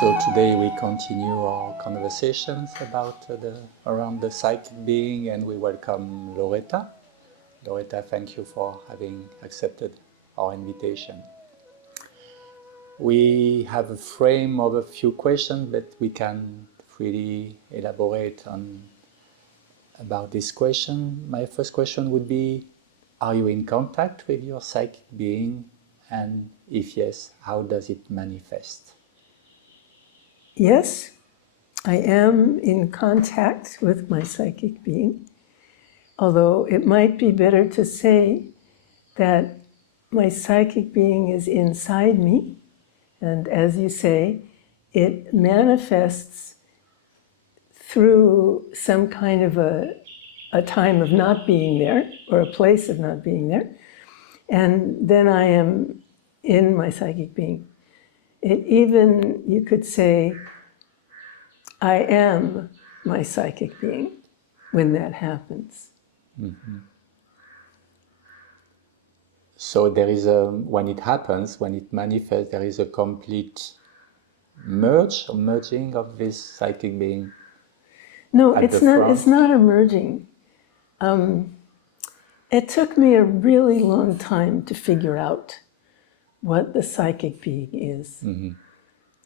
So today we continue our conversations about around the psychic being, and we welcome Loretta. Loretta, thank you for having accepted our invitation. We have a frame of a few questions, but we can freely elaborate on about this question. My first question would be, are you in contact with your psychic being? And if yes, how does it manifest? Yes, I am in contact with my psychic being, although it might be better to say that my psychic being is inside me, and as you say, it manifests through some kind of a time of not being there, or a place of not being there, and then I am in my psychic being. It even, you could say, I am my psychic being when that happens. Mm-hmm. So there is when it happens, when it manifests, there is a complete merging of this psychic being. No, it's not a merging. It took me a really long time to figure out what the psychic being is. Mm-hmm.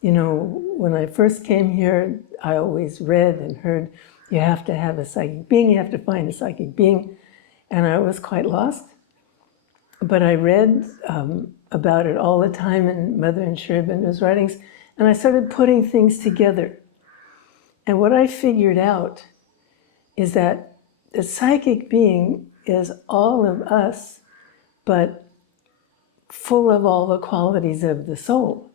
You know, when I first came here, I always read and heard, you have to have a psychic being, you have to find a psychic being, and I was quite lost. But I read about it all the time in Mother and Sri Aurobindo's writings, and I started putting things together. And what I figured out is that the psychic being is all of us, but full of all the qualities of the soul.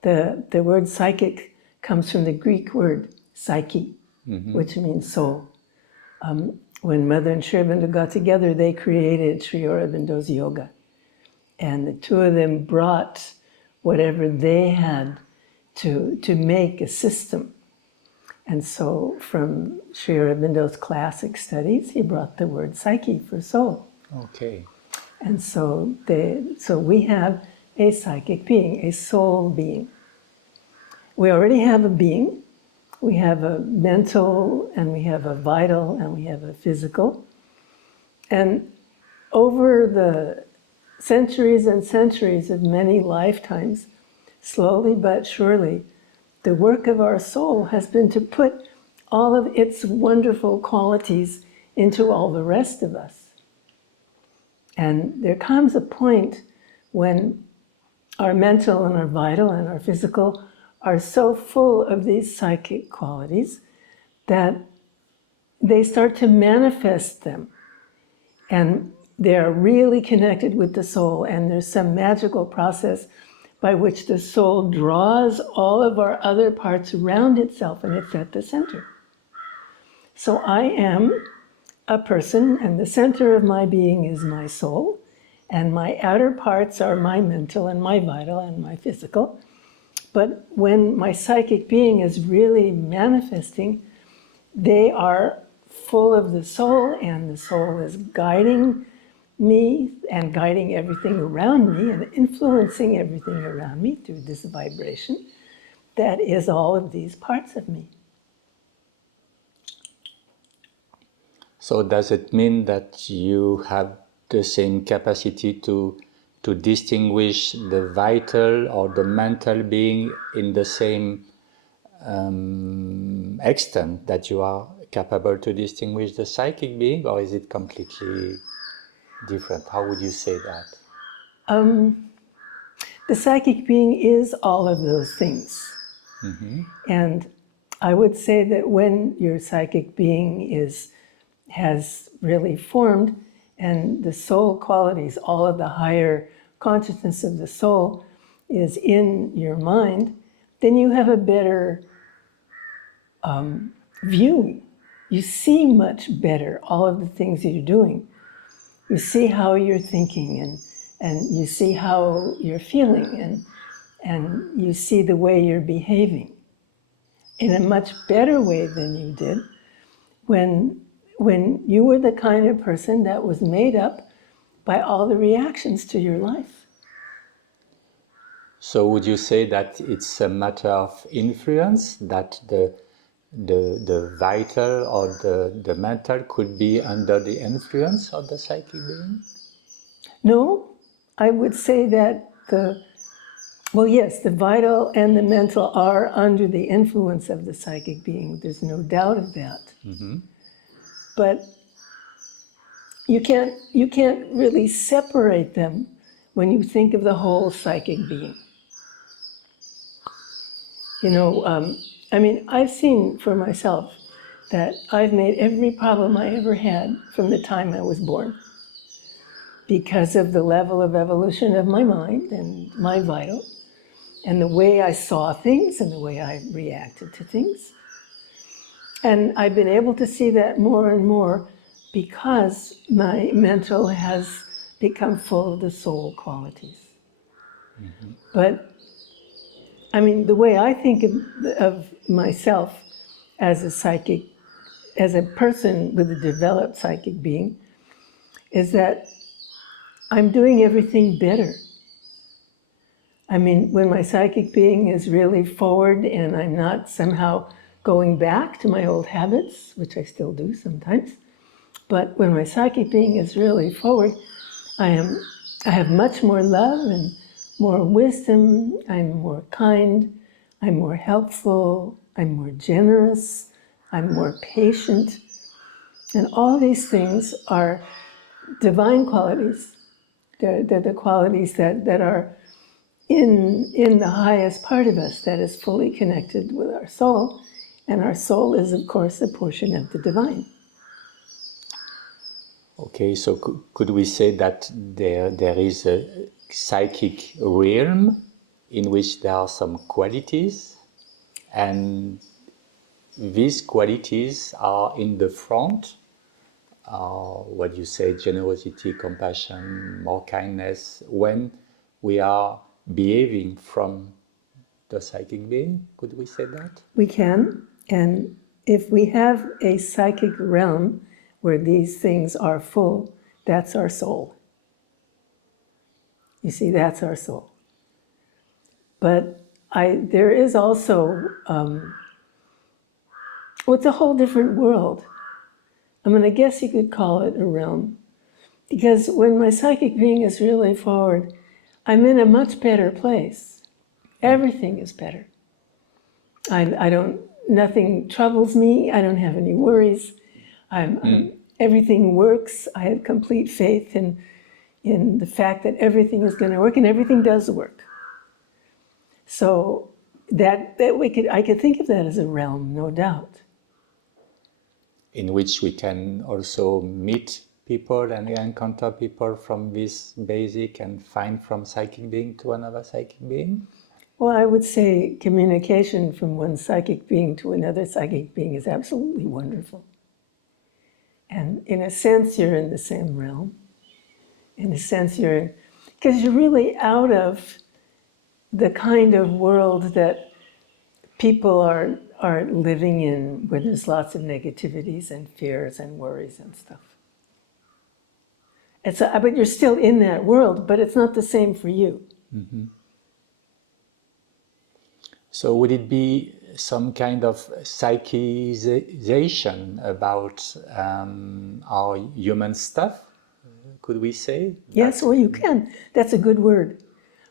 The word psychic comes from the Greek word psyche, mm-hmm. which means soul. When Mother and Sri Aurobindo got together, they created Sri Aurobindo's yoga. And the two of them brought whatever they had to make a system. And so from Sri Aurobindo's classic studies, he brought the word psyche for soul. Okay. And so we have a psychic being, a soul being. We already have a being. We have a mental, and we have a vital, and we have a physical. And over the centuries and centuries of many lifetimes, slowly but surely, the work of our soul has been to put all of its wonderful qualities into all the rest of us. And there comes a point when our mental and our vital and our physical are so full of these psychic qualities that they start to manifest them. And they're really connected with the soul, and there's some magical process by which the soul draws all of our other parts around itself, and it's at the center. So I am a person, and the center of my being is my soul, and my outer parts are my mental and my vital and my physical. But when my psychic being is really manifesting, they are full of the soul, and the soul is guiding me and guiding everything around me and influencing everything around me through this vibration that is all of these parts of me. So does it mean that you have the same capacity to distinguish the vital or the mental being in the same extent that you are capable to distinguish the psychic being, or is it completely different? How would you say that? The psychic being is all of those things. Mm-hmm. And I would say that when your psychic being has really formed, and the soul qualities, all of the higher consciousness of the soul is in your mind, then you have a better view. You see much better all of the things that you're doing. You see how you're thinking, and you see how you're feeling, and you see the way you're behaving in a much better way than you did when you were the kind of person that was made up by all the reactions to your life. So would you say that it's a matter of influence, that the vital or the mental could be under the influence of the psychic being? No, I would say that well, yes, the vital and the mental are under the influence of the psychic being. There's no doubt of that. But you can't really separate them when you think of the whole psychic being. You know, I mean, I've seen for myself that I've made every problem I ever had from the time I was born because of the level of evolution of my mind and my vital and the way I saw things and the way I reacted to things. And I've been able to see that more and more because my mental has become full of the soul qualities. But I mean, the way I think of myself as a psychic, as a person with a developed psychic being, is that I'm doing everything better. I mean, when my psychic being is really forward and I'm not somehow going back to my old habits, which I still do sometimes, but when my psychic being is really forward, I have much more love and more wisdom, I'm more kind, I'm more helpful, I'm more generous, I'm more patient. And all these things are divine qualities. They're the qualities that are in the highest part of us that is fully connected with our soul. And our soul is, of course, a portion of the divine. Okay, so could we say that there is a psychic realm in which there are some qualities, and these qualities are in the front? What you say, generosity, compassion, more kindness, when we are behaving from the psychic being? Could we say that? We can, and if we have a psychic realm where these things are full, that's our soul. You see, that's our soul. But there is also, well, it's a whole different world. I mean, I guess you could call it a realm. Because when my psychic being is really forward, I'm in a much better place. Everything is better. I don't, nothing troubles me. I don't have any worries. Everything works. I have complete faith in the fact that everything is going to work, and everything does work. So I could think of that as a realm, no doubt. In which we can also meet people and encounter people from this basic and find from psychic being to another psychic being? Well, I would say communication from one psychic being to another psychic being is absolutely wonderful. And in a sense, you're in the same realm. In a sense, because you're really out of the kind of world that people are living in, where there's lots of negativities and fears and worries and stuff. But you're still in that world, but it's not the same for you. Mm-hmm. So would it be some kind of psychization about our human stuff? Could we say? Yes, well, you can. That's a good word.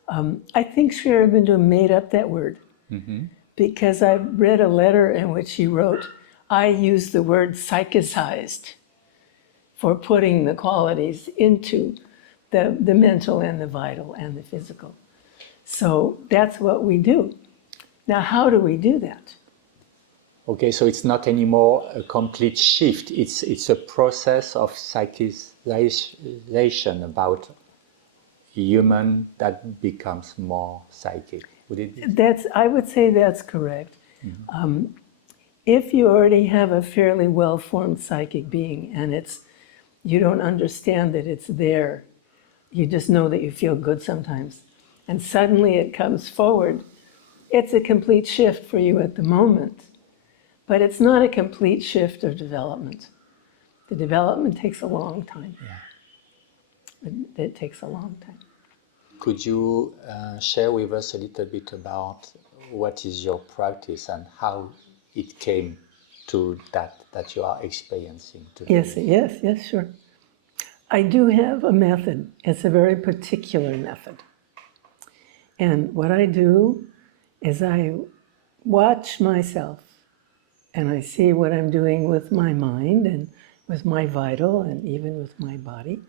I think Sri Aurobindo made up that word because I read a letter in which he wrote, I use the word psychicized for putting the qualities into the mental and the vital and the physical. So that's what we do. Now, how do we do that? Okay, so it's not anymore a complete shift. It's a process of psychization about human that becomes more psychic. Would it be? I would say that's correct. If you already have a fairly well-formed psychic being and you don't understand that it's there, you just know that you feel good sometimes, and suddenly it comes forward, it's a complete shift for you at the moment. But it's not a complete shift of development. The development takes a long time. Yeah. It takes a long time. Could you share with us a little bit about what is your practice and how it came to that you are experiencing today? Yes, sure. I do have a method. It's a very particular method. And what I do is I watch myself and I see what I'm doing with my mind and with my vital and even with my body.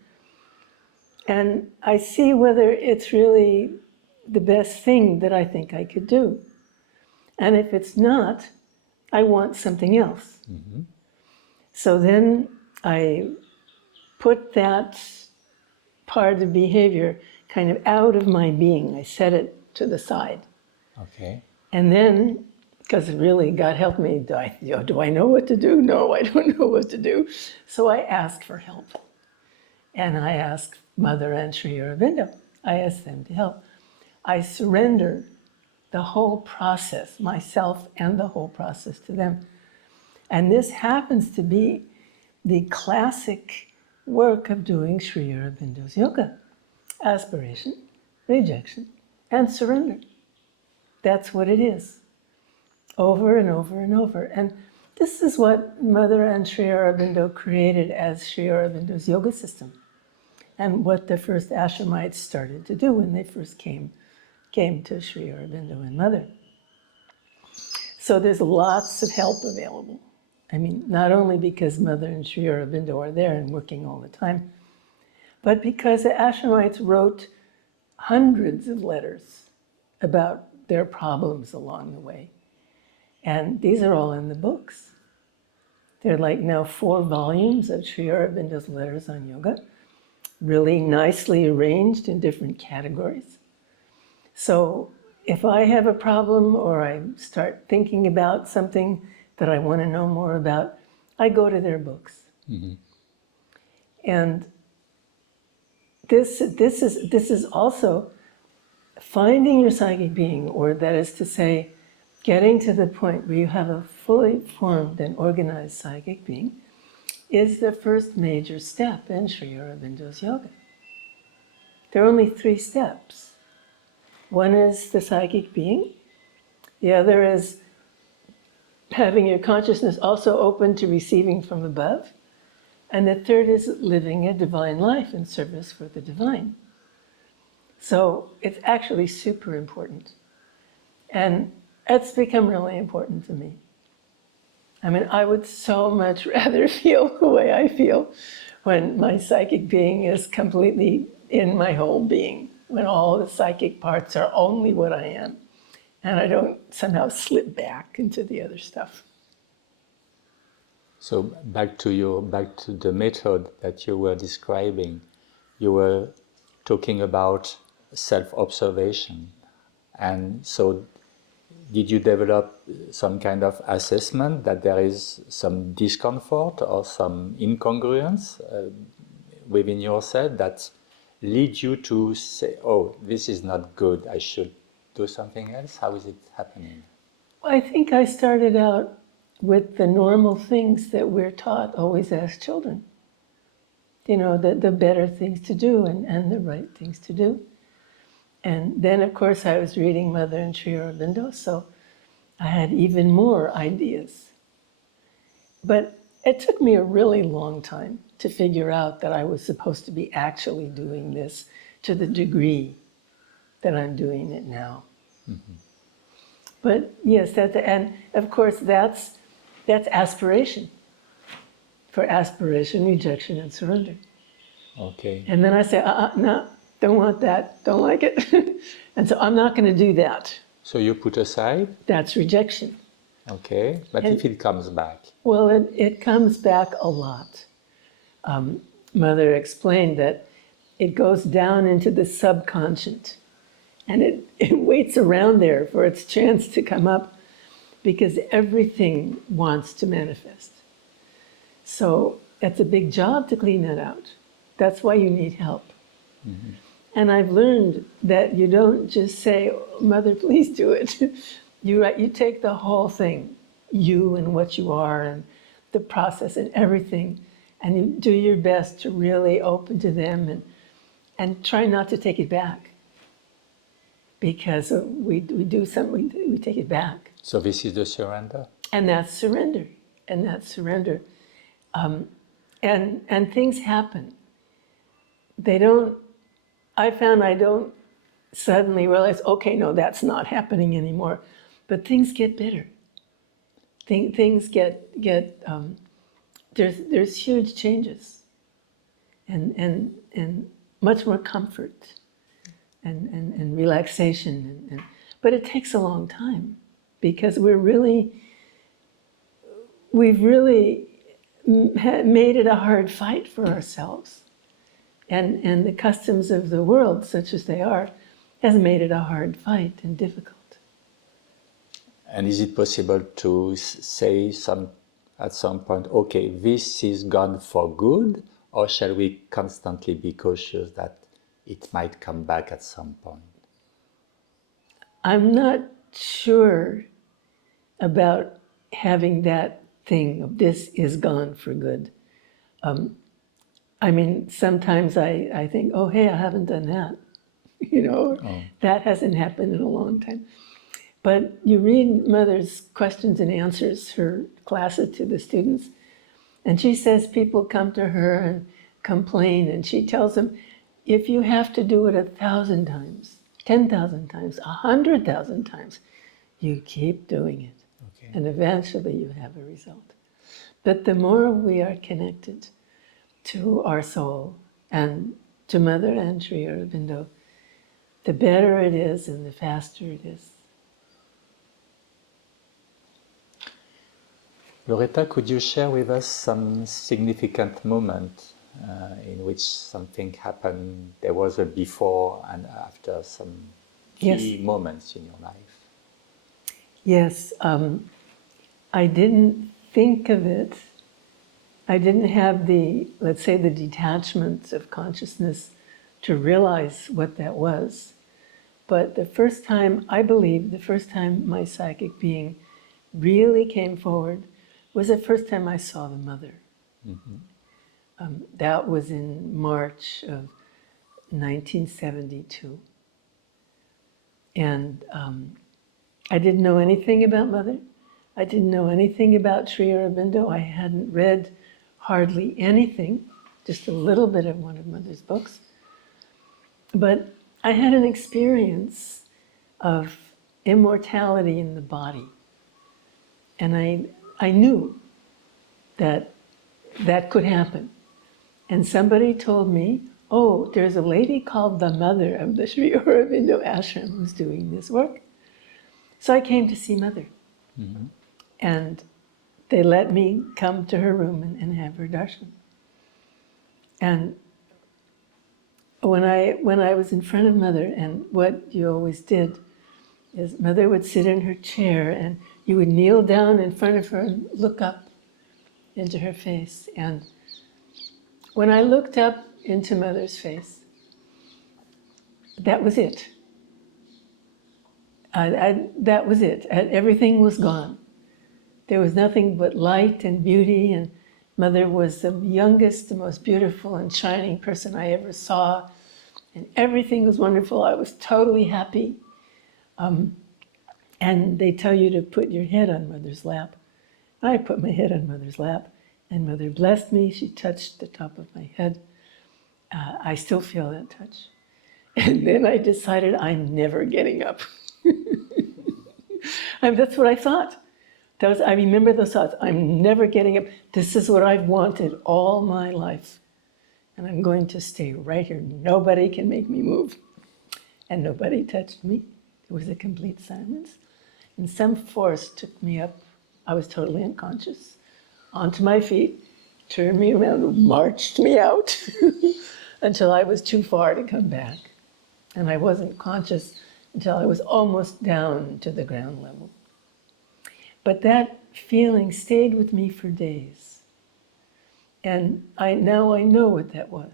And I see whether it's really the best thing that I think I could do. And if it's not, I want something else. Mm-hmm. So then I put that part of the behavior kind of out of my being. I set it to the side. Okay. And then, because really, God help me, do I know what to do? No, I don't know what to do. So I ask for help. And I ask Mother and Sri Aurobindo. I ask them to help. I surrender the whole process, myself and the whole process to them. And this happens to be the classic work of doing Sri Aurobindo's yoga. Aspiration, rejection, and surrender. That's what it is. Over and over and over. And this is what Mother and Sri Aurobindo created as Sri Aurobindo's yoga system, and what the first ashramites started to do when they first came to Sri Aurobindo and Mother. So there's lots of help available. I mean, not only because Mother and Sri Aurobindo are there and working all the time, but because the ashramites wrote hundreds of letters about their problems along the way. And these are all in the books. They're like now 4 volumes of Sri Aurobindo's letters on yoga, really nicely arranged in different categories. So if I have a problem or I start thinking about something that I want to know more about, I go to their books. Mm-hmm. And this is also finding your psychic being, or that is to say, getting to the point where you have a fully formed and organized psychic being, is the first major step in Sri Aurobindo's yoga. There are only 3 steps. One is the psychic being. The other is having your consciousness also open to receiving from above. And the third is living a divine life in service for the divine. So it's actually super important. And it's become really important to me. I mean, I would so much rather feel the way I feel when my psychic being is completely in my whole being, when all the psychic parts are only what I am, and I don't somehow slip back into the other stuff. So back to the method that you were describing, you were talking about self-observation, and so did you develop some kind of assessment that there is some discomfort or some incongruence within yourself that lead you to say, oh, this is not good, I should do something else? How is it happening? I think I started out with the normal things that we're taught always as children. You know, the better things to do and the right things to do. And then, of course, I was reading Mother and Sri Aurobindo, so I had even more ideas. But it took me a really long time to figure out that I was supposed to be actually doing this to the degree that I'm doing it now. Mm-hmm. But yes, and of course that's aspiration. For aspiration, rejection, and surrender. Okay. And then I say, no, don't want that, don't like it. And so I'm not going to do that. So you put aside? That's rejection. Okay, but if it comes back? Well, it comes back a lot. Mother explained that it goes down into the subconscious, and it waits around there for its chance to come up, because everything wants to manifest. So it's a big job to clean that out. That's why you need help. Mm-hmm. And I've learned that you don't just say, Mother, please do it. You take the whole thing, you and what you are and the process and everything, and you do your best to really open to them and try not to take it back. because we do something, we take it back. So this is the surrender? And that's surrender. And that's surrender. And things happen. I found I don't suddenly realize, okay, no, that's not happening anymore. But things get bitter. Things get there's huge changes and much more comfort and relaxation. But it takes a long time because we've really made it a hard fight for ourselves. And the customs of the world, such as they are, has made it a hard fight and difficult. And is it possible to say at some point, okay, this is gone for good, or shall we constantly be cautious that it might come back at some point? I'm not sure about having that thing of this is gone for good. I mean, sometimes I think, oh, hey, I haven't done that. That hasn't happened in a long time. But you read Mother's questions and answers, her classes to the students, and she says people come to her and complain, and she tells them, if you have to do it 1,000 times, 10,000 times, 100,000 times, you keep doing it. Okay. And eventually you have a result. But the more we are connected to our soul and to Mother and Sri Aurobindo, the better it is and the faster it is. Loretta, could you share with us some significant moment in which something happened? There was a before and after, some key moments in your life. Yes, I didn't think of it. I didn't have let's say, the detachment of consciousness to realize what that was. But the first time, I believe, the first time my psychic being really came forward was the first time I saw the Mother. Mm-hmm. That was in March of 1972. And I didn't know anything about Mother. I didn't know anything about Sri Aurobindo. I hadn't read hardly anything, just a little bit of one of Mother's books. But I had an experience of immortality in the body. And I knew that could happen. And somebody told me, oh, there's a lady called the Mother of the Sri Aurobindo ashram who's doing this work. So I came to see Mother. Mm-hmm. And they let me come to her room and have her darshan. And when I was in front of Mother, and what you always did is Mother would sit in her chair and you would kneel down in front of her and look up into her face. And when I looked up into Mother's face, that was it. That was it. Everything was gone. There was nothing but light and beauty, and Mother was the youngest, the most beautiful and shining person I ever saw, and everything was wonderful. I was totally happy. And they tell you to put your head on Mother's lap. I put my head on Mother's lap, and Mother blessed me. She touched the top of my head. I still feel that touch. And then I decided I'm never getting up. That's what I thought. I remember those thoughts. I'm never getting up. This is what I've wanted all my life. And I'm going to stay right here. Nobody can make me move. And nobody touched me. It was a complete silence. And some force took me up. I was totally unconscious. Onto my feet, turned me around, marched me out until I was too far to come back. And I wasn't conscious until I was almost down to the ground level. But that feeling stayed with me for days. And now I know what that was.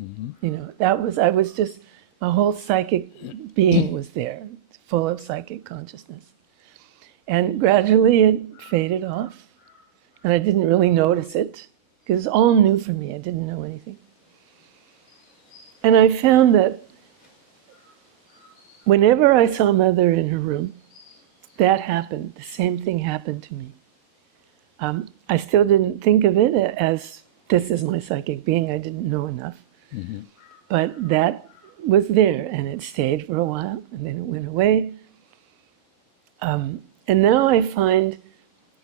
Mm-hmm. I was just, my whole psychic being was there, full of psychic consciousness. And gradually it faded off. And I didn't really notice it, because it was all new for me. I didn't know anything. And I found that whenever I saw Mother in her room, that happened. The same thing happened to me. I still didn't think of it as this is my psychic being. I didn't know enough. But that was there, and it stayed for a while, and then it went away. And now I find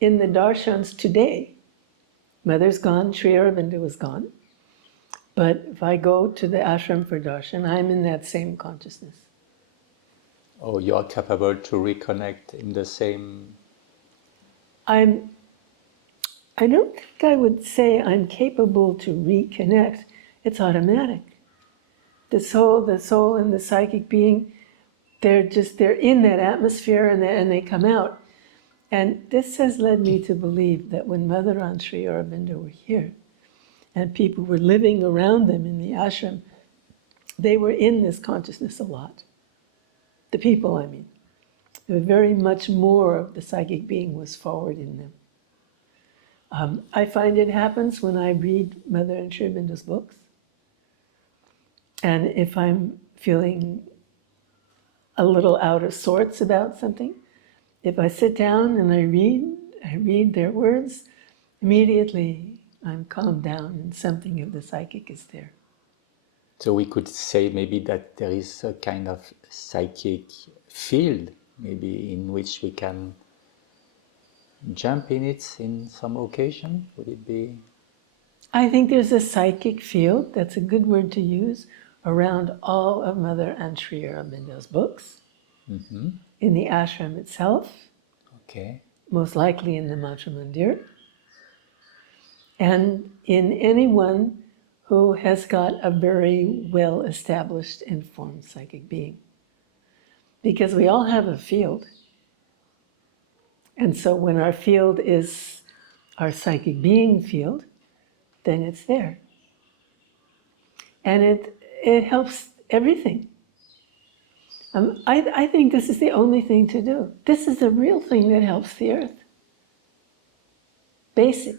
in the darshans today, Mother's gone, Sri Aurobindo is gone. But if I go to the ashram for darshan, I'm in that same consciousness. Oh, you are capable to reconnect in the same... I don't think I would say I'm capable to reconnect. It's automatic. The soul and the psychic being, they're in that atmosphere and they come out. And this has led me to believe that when Mother and Sri Aurobindo were here, and people were living around them in the ashram, they were in this consciousness a lot. The people, I mean. Very much more of the psychic being was forward in them. I find it happens when I read Mother and Sri Aurobindo's books. And if I'm feeling a little out of sorts about something, if I sit down and I read their words, immediately I'm calmed down and something of the psychic is there. So we could say maybe that there is a kind of psychic field, maybe in which we can jump in it in some occasion. Would it be? I think there's a psychic field, that's a good word to use, around all of Mother and Sri Aurobindo's books, in the ashram itself, Okay. most likely in the mantra mandir, and in anyone who has got a very well-established, informed psychic being. Because we all have a field. And so when our field is our psychic being field, then it's there. And it helps everything. I think this is the only thing to do. This is the real thing that helps the earth. Basic.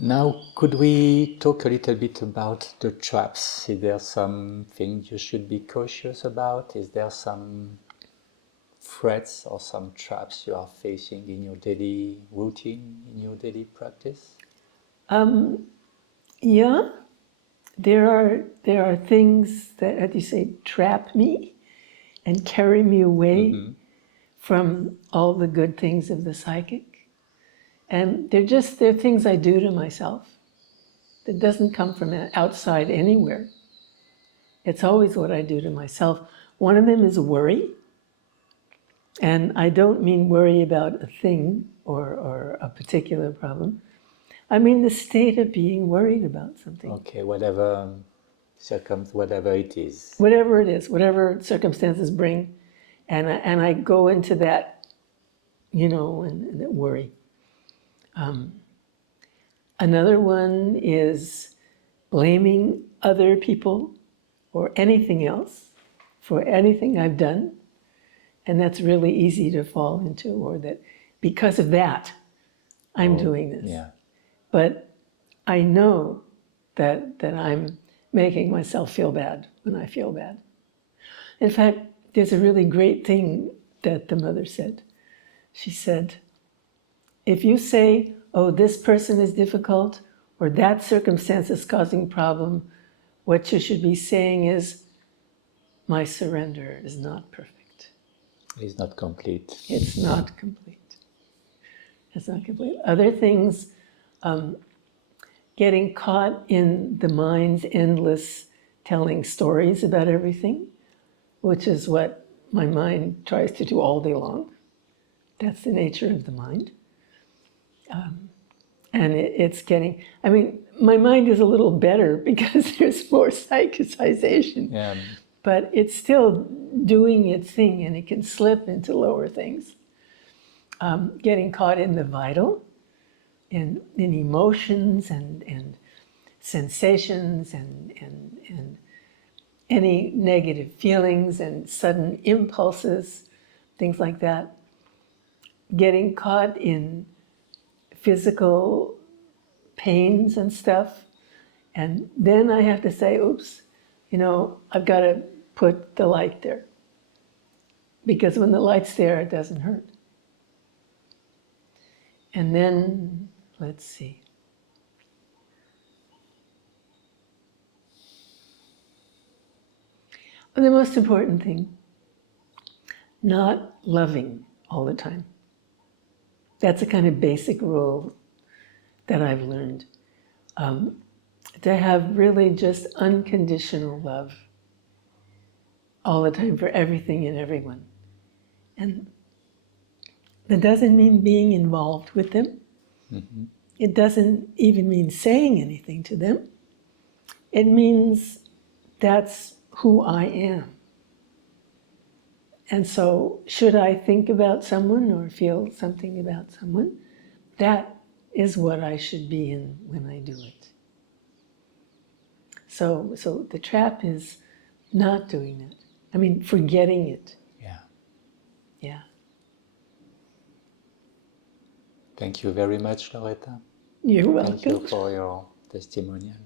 Now, could we talk a little bit about the traps? Is there something you should be cautious about? Is there some threats or some traps you are facing in your daily routine, in your daily practice? Yeah, there are things that, as you say, trap me and carry me away from all the good things of the psychic. And they're things I do to myself. That doesn't come from outside anywhere. It's always what I do to myself. One of them is worry. And I don't mean worry about a thing or a particular problem. I mean the state of being worried about something. Okay, whatever it is. Whatever it is, whatever circumstances bring. And I go into that, and that worry. Another one is blaming other people or anything else for anything I've done. And that's really easy to fall into, or that because of that, I'm doing this. Yeah. But I know that I'm making myself feel bad when I feel bad. In fact, there's a really great thing that the mother said. She said, if you say, oh, this person is difficult, or that circumstance is causing problem, what you should be saying is, my surrender is not perfect. It's not complete. It's not complete. It's not complete. Other things, getting caught in the mind's endless telling stories about everything, which is what my mind tries to do all day long. That's the nature of the mind. And it's getting, my mind is a little better because there's more psychicization. Yeah. But it's still doing its thing, and it can slip into lower things. Getting caught in the vital, in emotions and sensations and any negative feelings and sudden impulses, things like that. Getting caught in physical pains and stuff, And then I have to say, oops, I've got to put the light there. Because when the light's there, it doesn't hurt. And then, let's see. The most important thing, not loving all the time. That's a kind of basic rule that I've learned. To have really just unconditional love all the time for everything and everyone. And that doesn't mean being involved with them. Mm-hmm. It doesn't even mean saying anything to them. It means that's who I am. And so, should I think about someone or feel something about someone, that is what I should be in when I do it. So the trap is not doing it. I mean, forgetting it. Yeah. Yeah. Thank you very much, Loretta. You're Thank you welcome. for your testimonial.